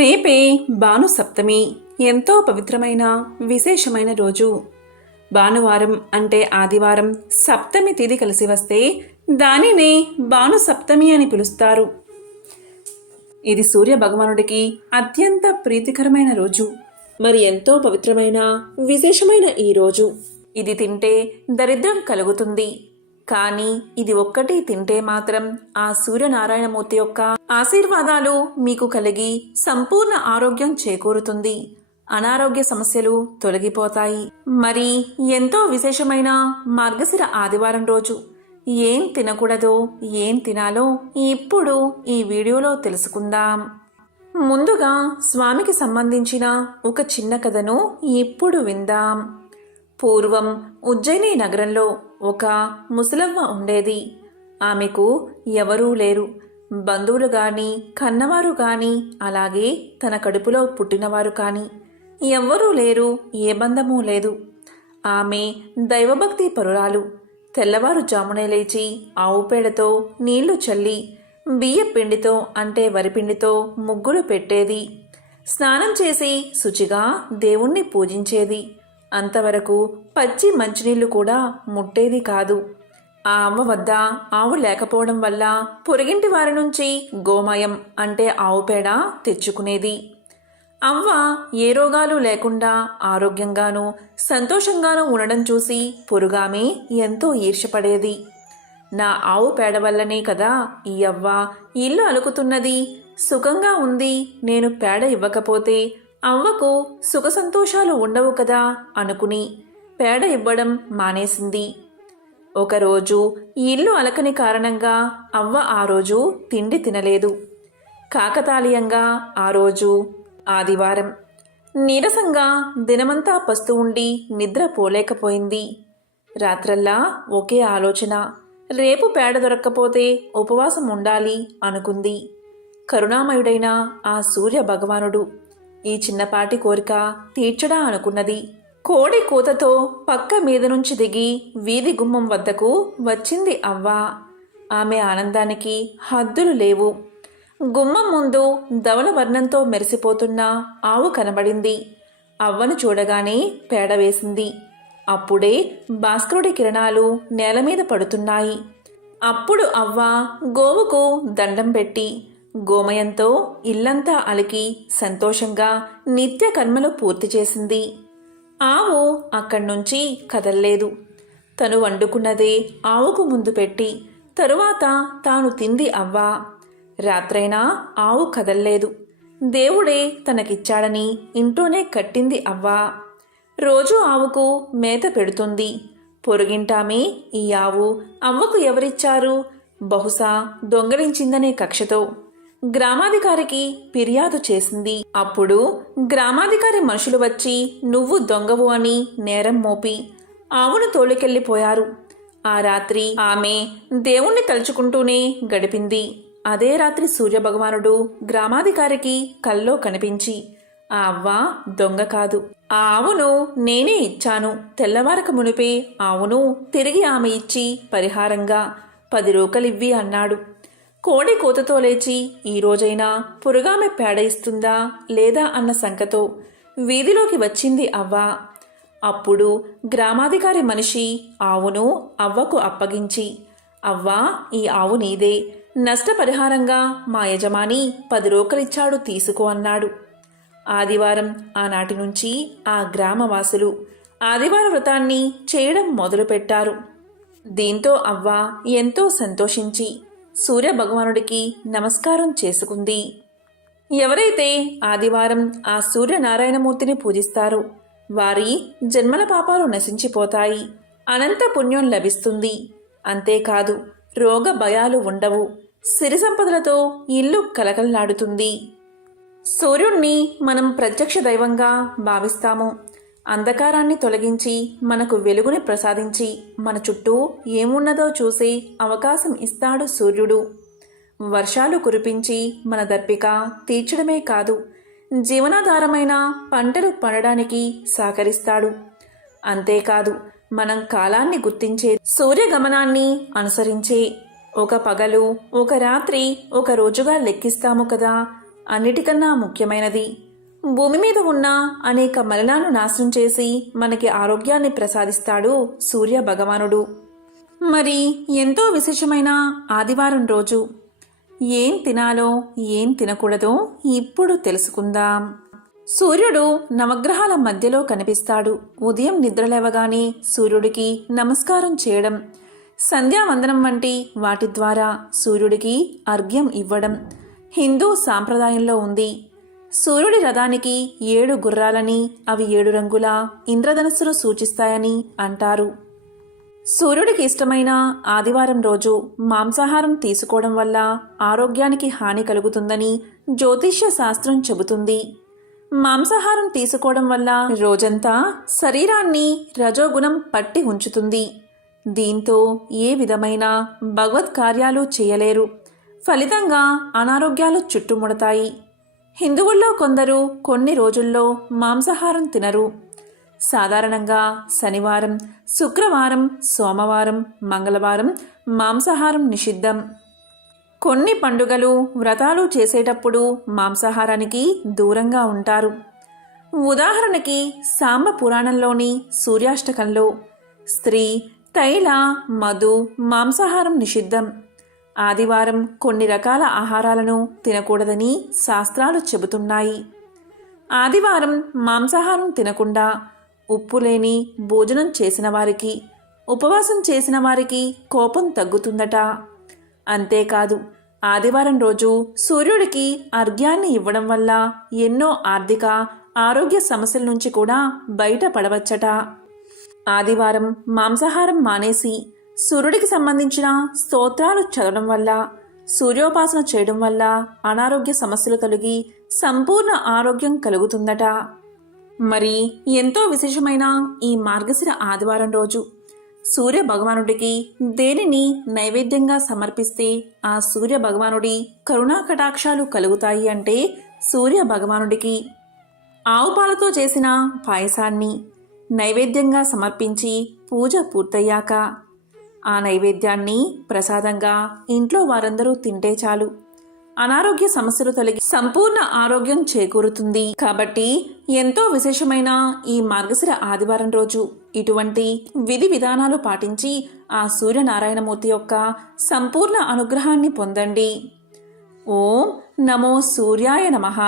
రేపే భానుసప్తమి సప్తమి ఎంతో పవిత్రమైన విశేషమైన రోజు భానువారం అంటే ఆదివారం సప్తమి తిది కలిసి వస్తే దానినే భాను సప్తమి అని పిలుస్తారు ఇది సూర్య భగవానుడికి అత్యంత ప్రీతికరమైన రోజు మరి ఎంతో పవిత్రమైన విశేషమైన ఈ రోజు ఇది తింటే దరిద్రం కలుగుతుంది కానీ ఇది ఒక్కటి తింటే మాత్రం ఆ సూర్యనారాయణమూర్తి యొక్క ఆశీర్వాదాలు మీకు కలిగి సంపూర్ణ ఆరోగ్యం చేకూరుతుంది అనారోగ్య సమస్యలు తొలగిపోతాయి మరి ఎంతో విశేషమైన మార్గశిర ఆదివారం రోజు ఏం తినకూడదో ఏం తినాలో ఇప్పుడు ఈ వీడియోలో తెలుసుకుందాం ముందుగా స్వామికి సంబంధించిన ఒక చిన్న కథను ఇప్పుడు విందాం పూర్వం ఉజ్జయిని నగరంలో ఒక ముసలవ్వ ఉండేది ఆమెకు ఎవరూ లేరు బంధువులు కానీ కన్నవారు కానీ అలాగే తన కడుపులో పుట్టినవారు కానీ ఎవ్వరూ లేరు ఏ బంధమూ లేదు ఆమె దైవభక్తి పరురాలు తెల్లవారుజామునే లేచి ఆవు పేడతో నీళ్లు చల్లి బియ్య పిండితో అంటే వరిపిండితో ముగ్గులు పెట్టేది స్నానం చేసి శుచిగా దేవుణ్ణి పూజించేది అంతవరకు పచ్చి మంచినీళ్లు కూడా ముట్టేది కాదు ఆ అమ్మ వద్ద ఆవు లేకపోవడం వల్ల పొరిగింటి వారి నుంచి గోమయం అంటే ఆవు పేడ తెచ్చుకునేది అవ్వ ఏ రోగాలు లేకుండా ఆరోగ్యంగానూ సంతోషంగానూ ఉండడం చూసి పొరుగామె ఎంతో ఈర్షపడేది నా ఆవు పేడ వల్లనే కదా ఈ అవ్వ ఇల్లు అలుకుతున్నది సుఖంగా ఉంది నేను పేడ ఇవ్వకపోతే అవ్వకు సుఖ సంతోషాలు ఉండవు కదా అనుకుని పేడ ఇవ్వడం మానేసింది ఒకరోజు ఇల్లు అలకని కారణంగా అవ్వ ఆ రోజు తిండి తినలేదు కాకతాళీయంగా ఆ రోజు ఆదివారం నీరసంగా దినమంతా పస్తు ఉండి నిద్ర పోలేకపోయింది రాత్రల్లా ఒకే ఆలోచన రేపు పేడ దొరక్కపోతే ఉపవాసం ఉండాలి అనుకుంది కరుణామయుడైన ఆ సూర్య భగవానుడు ఈ చిన్నపాటి కోరిక తీర్చడా అనుకున్నది కోడి కూతతో పక్క మీద నుంచి దిగి వీధి గుమ్మం వద్దకు వచ్చింది అవ్వ ఆమె ఆనందానికి హద్దులు లేవు గుమ్మం ముందు ధవల వర్ణంతో మెరిసిపోతున్న ఆవు కనబడింది అవ్వను చూడగానే పేడ వేసింది అప్పుడే భాస్కరుడి కిరణాలు నేల మీద పడుతున్నాయి అప్పుడు అవ్వ గోవుకు దండం పెట్టి గోమయంతో ఇల్లంతా అలికి సంతోషంగా నిత్య కర్మలు పూర్తి చేసింది ఆవు అక్కడి నుంచి కదల్లేదు తను వండుకున్నదే ఆవుకు ముందు పెట్టి తరువాత తాను తింది అవ్వా రాత్రైనా ఆవు కదల్లేదు దేవుడే తనకిచ్చాడని ఇంట్లోనే కట్టింది అవ్వా రోజు ఆవుకు మేత పెడుతుంది పొరుగింటామే ఈ ఆవు అవ్వకు ఎవరిచ్చారు బహుశా దొంగలించిందనే కక్షతో గ్రామాధికారికి ఫిర్యాదు చేసింది అప్పుడు గ్రామాధికారి మనుషులు వచ్చి నువ్వు దొంగవు అని నేరం మోపి ఆవును తోలికెళ్ళిపోయారు ఆ రాత్రి ఆమె దేవుణ్ణి తలుచుకుంటూనే గడిపింది అదే రాత్రి సూర్యభగవానుడు గ్రామాధికారికి కల్లో కనిపించి ఆ అవ్వ దొంగ కాదు ఆ ఆవును నేనే ఇచ్చాను తెల్లవారక మునిపే ఆవును తిరిగి ఆమె ఇచ్చి పరిహారంగా పది రూకలివ్వి అన్నాడు కోడి కూతతో లేచి ఈరోజైనా పురుగామె పేడ ఇస్తుందా లేదా అన్న శంకతో వీధిలోకి వచ్చింది అవ్వ అప్పుడు గ్రామాధికారి మనిషి ఆవును అవ్వకు అప్పగించి అవ్వ ఈ ఆవు నీదే నష్టపరిహారంగా మా యజమాని పది రోకలిచ్చాడు తీసుకో అన్నాడు ఆదివారం ఆనాటి నుంచి ఆ గ్రామవాసులు ఆదివార వ్రతాన్ని చేయడం మొదలుపెట్టారు దీంతో అవ్వ ఎంతో సంతోషించి సూర్యభగవానుడికి నమస్కారం చేసుకుంది ఎవరైతే ఆదివారం ఆ సూర్యనారాయణమూర్తిని పూజిస్తారో వారి జన్మల పాపాలు నశించిపోతాయి అనంత పుణ్యం లభిస్తుంది అంతేకాదు రోగ భయాలు ఉండవు సిరి సంపదలతో ఇల్లు కలకల్లాడుతుంది సూర్యుణ్ణి మనం ప్రత్యక్ష దైవంగా భావిస్తాము అంధకారాన్ని తొలగించి మనకు వెలుగుని ప్రసాదించి మన చుట్టూ ఏమున్నదో చూసే అవకాశం ఇస్తాడు సూర్యుడు వర్షాలు కురిపించి మన దర్పిక తీర్చడమే కాదు జీవనాధారమైన పంటలు పడడానికి సహకరిస్తాడు అంతేకాదు మనం కాలాన్ని గుర్తించే సూర్యగమనాన్ని అనుసరించే ఒక పగలు ఒక రాత్రి ఒక రోజుగా లెక్కిస్తాము కదా అన్నిటికన్నా ముఖ్యమైనది భూమి మీద ఉన్న అనేక మలినాలను నాశనం చేసి మనకి ఆరోగ్యాన్ని ప్రసాదిస్తాడు సూర్య భగవానుడు మరి ఎంతో విశేషమైన ఆదివారం రోజు ఏం తినాలో ఏం తినకూడదో ఇప్పుడు తెలుసుకుందాం సూర్యుడు నవగ్రహాల మధ్యలో కనిపిస్తాడు ఉదయం నిద్రలేవగానే సూర్యుడికి నమస్కారం చేయడం సంధ్యావందనం వంటి వాటి ద్వారా సూర్యుడికి అర్ఘ్యం ఇవ్వడం హిందూ సాంప్రదాయంలో ఉంది సూర్యుడి రథానికి ఏడు గుర్రాలని అవి ఏడు రంగుల ఇంద్రధనస్సును సూచిస్తాయని అంటారు సూర్యుడికి ఇష్టమైన ఆదివారం రోజు మాంసాహారం తీసుకోవడం వల్ల ఆరోగ్యానికి హాని కలుగుతుందని జ్యోతిష్య శాస్త్రం చెబుతుంది మాంసాహారం తీసుకోవడం వల్ల రోజంతా శరీరాన్ని రజోగుణం పట్టి ఉంచుతుంది దీంతో ఏ విధమైన భగవత్ కార్యాలు చేయలేరు ఫలితంగా అనారోగ్యాలు చుట్టుముడతాయి హిందువుల్లో కొందరు కొన్ని రోజుల్లో మాంసాహారం తినరు సాధారణంగా శనివారం శుక్రవారం సోమవారం మంగళవారం మాంసాహారం నిషిద్ధం కొన్ని పండుగలు వ్రతాలు చేసేటప్పుడు మాంసాహారానికి దూరంగా ఉంటారు ఉదాహరణకి సాంబ పురాణంలోని సూర్యాష్టకంలో స్త్రీ తైల మధు మాంసాహారం నిషిద్ధం ఆదివారం కొన్ని రకాల ఆహారాలను తినకూడదని శాస్త్రాలు చెబుతున్నాయి ఆదివారం మాంసాహారం తినకుండా ఉప్పు లేని భోజనం చేసిన వారికి ఉపవాసం చేసిన వారికి కోపం తగ్గుతుందట అంతేకాదు ఆదివారం రోజు సూర్యుడికి అర్ఘ్యాన్ని ఇవ్వడం వల్ల ఎన్నో ఆర్థిక ఆరోగ్య సమస్యల నుంచి కూడా బయటపడవచ్చట ఆదివారం మాంసాహారం మానేసి సూర్యుడికి సంబంధించిన స్తోత్రాలు చదవడం వల్ల సూర్యోపాసన చేయడం వల్ల అనారోగ్య సమస్యలు తొలగి సంపూర్ణ ఆరోగ్యం కలుగుతుందట మరి ఎంతో విశేషమైన ఈ మార్గశిర ఆదివారం రోజు సూర్య భగవానుడికి దేనిని నైవేద్యంగా సమర్పిస్తే ఆ సూర్య భగవానుడి కరుణా కటాక్షాలు కలుగుతాయి అంటే సూర్య భగవానుడికి ఆవు పాలతో చేసిన పాయసాన్ని నైవేద్యంగా సమర్పించి పూజ పూర్తయ్యాక ఆ నైవేద్యాన్ని ప్రసాదంగా ఇంట్లో వారందరూ తింటే చాలు అనారోగ్య సమస్యలు తొలగి సంపూర్ణ ఆరోగ్యం చేకూరుతుంది కాబట్టి ఎంతో విశేషమైన ఈ మార్గశిర ఆదివారం రోజు ఇటువంటి విధి విధానాలు పాటించి ఆ సూర్యనారాయణమూర్తి యొక్క సంపూర్ణ అనుగ్రహాన్ని పొందండి ఓం నమో సూర్యాయ నమః